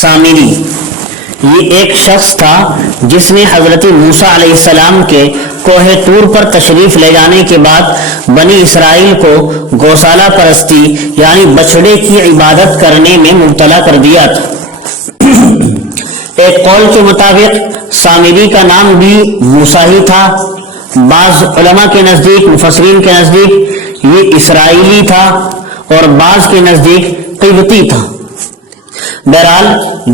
سامری یہ ایک شخص تھا جس نے حضرت موسیٰ علیہ السلام کے کوہ طور پر تشریف لے جانے کے بعد بنی اسرائیل کو گوشالہ پرستی یعنی بچڑے کی عبادت کرنے میں مبتلا کر دیا تھا۔ ایک قول کے مطابق سامری کا نام بھی موسیٰ ہی تھا، بعض علماء کے نزدیک، مفسرین کے نزدیک یہ اسرائیلی تھا اور بعض کے نزدیک قبطی تھا۔ بہرحال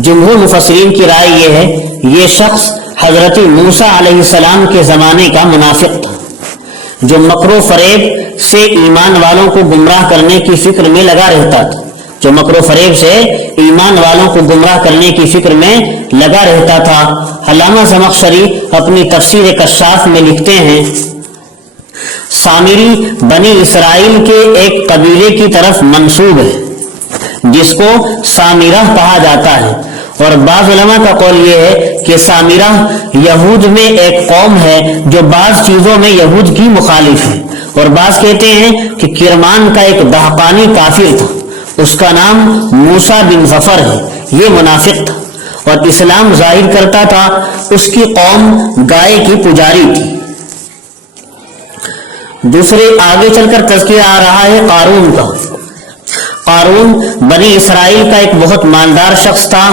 جمہور مفسرین کی رائے یہ ہے یہ شخص حضرت موسیٰ علیہ السلام کے زمانے کا منافق تھا جو مکر و فریب سے ایمان والوں کو گمراہ کرنے کی فکر میں لگا رہتا تھا علامہ زمخشری اپنی تفسیر کشاف میں لکھتے ہیں سامری بنی اسرائیل کے ایک قبیلے کی طرف منسوب ہے جس کو سامرہ کہا جاتا ہے، اور بعض علماء کا قول یہ ہے کہ سامرہ یہود میں ایک قوم ہے جو بعض چیزوں میں یہود کی مخالف ہے، اور بعض کہتے ہیں کہ کرمان کا ایک دہقانی کافر تھا، اس کا نام موسیٰ بن ظفر ہے، یہ منافق تھا اور اسلام ظاہر کرتا تھا۔ اس کی قوم گائے کی پجاری تھی۔ دوسرے آگے چل کر تذکرہ آ رہا ہے قارون کا۔ قارون بنی اسرائیل کا ایک بہت مالدار شخص تھا۔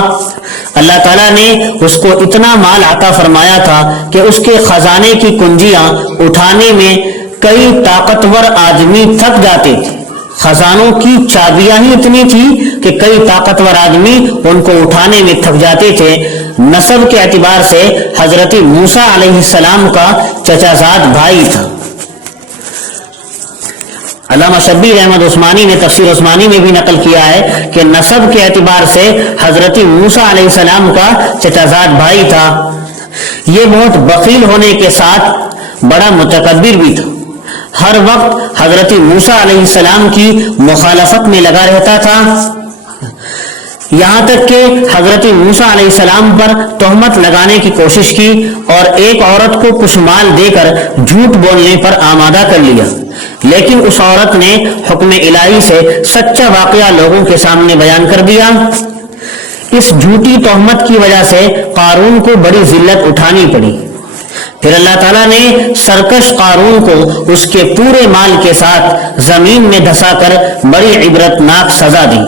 اللہ تعالیٰ نے اس کو اتنا مال عطا فرمایا تھا کہ اس کے خزانے کی کنجیاں اٹھانے میں کئی طاقتور آدمی تھک جاتے تھے۔ خزانوں کی چابیاں ہی اتنی تھی کہ کئی طاقتور آدمی ان کو اٹھانے میں تھک جاتے تھے۔ نسب کے اعتبار سے حضرت موسیٰ علیہ السلام کا چچا زاد بھائی تھا۔ علامہ شبیر احمد عثمانی نے تفسیر عثمانی میں بھی نقل کیا ہے کہ نسب کے اعتبار سے حضرت موسیٰ علیہ السلام کا چچا زاد بھائی تھا۔ یہ بہت بخیل ہونے کے ساتھ بڑا متکبر بھی تھا، ہر وقت حضرت موسیٰ علیہ السلام کی مخالفت میں لگا رہتا تھا، یہاں تک کہ حضرت موسیٰ علیہ السلام پر تہمت لگانے کی کوشش کی اور ایک عورت کو کچھ مال دے کر جھوٹ بولنے پر آمادہ کر لیا، لیکن اس عورت نے حکم الہی سے سچا واقعہ لوگوں کے سامنے بیان کر دیا۔ اس جھوٹی تہمت کی وجہ سے قارون کو بڑی ذلت اٹھانی پڑی۔ پھر اللہ تعالیٰ نے سرکش قارون کو اس کے پورے مال کے ساتھ زمین میں دھسا کر بڑی عبرتناک سزا دی۔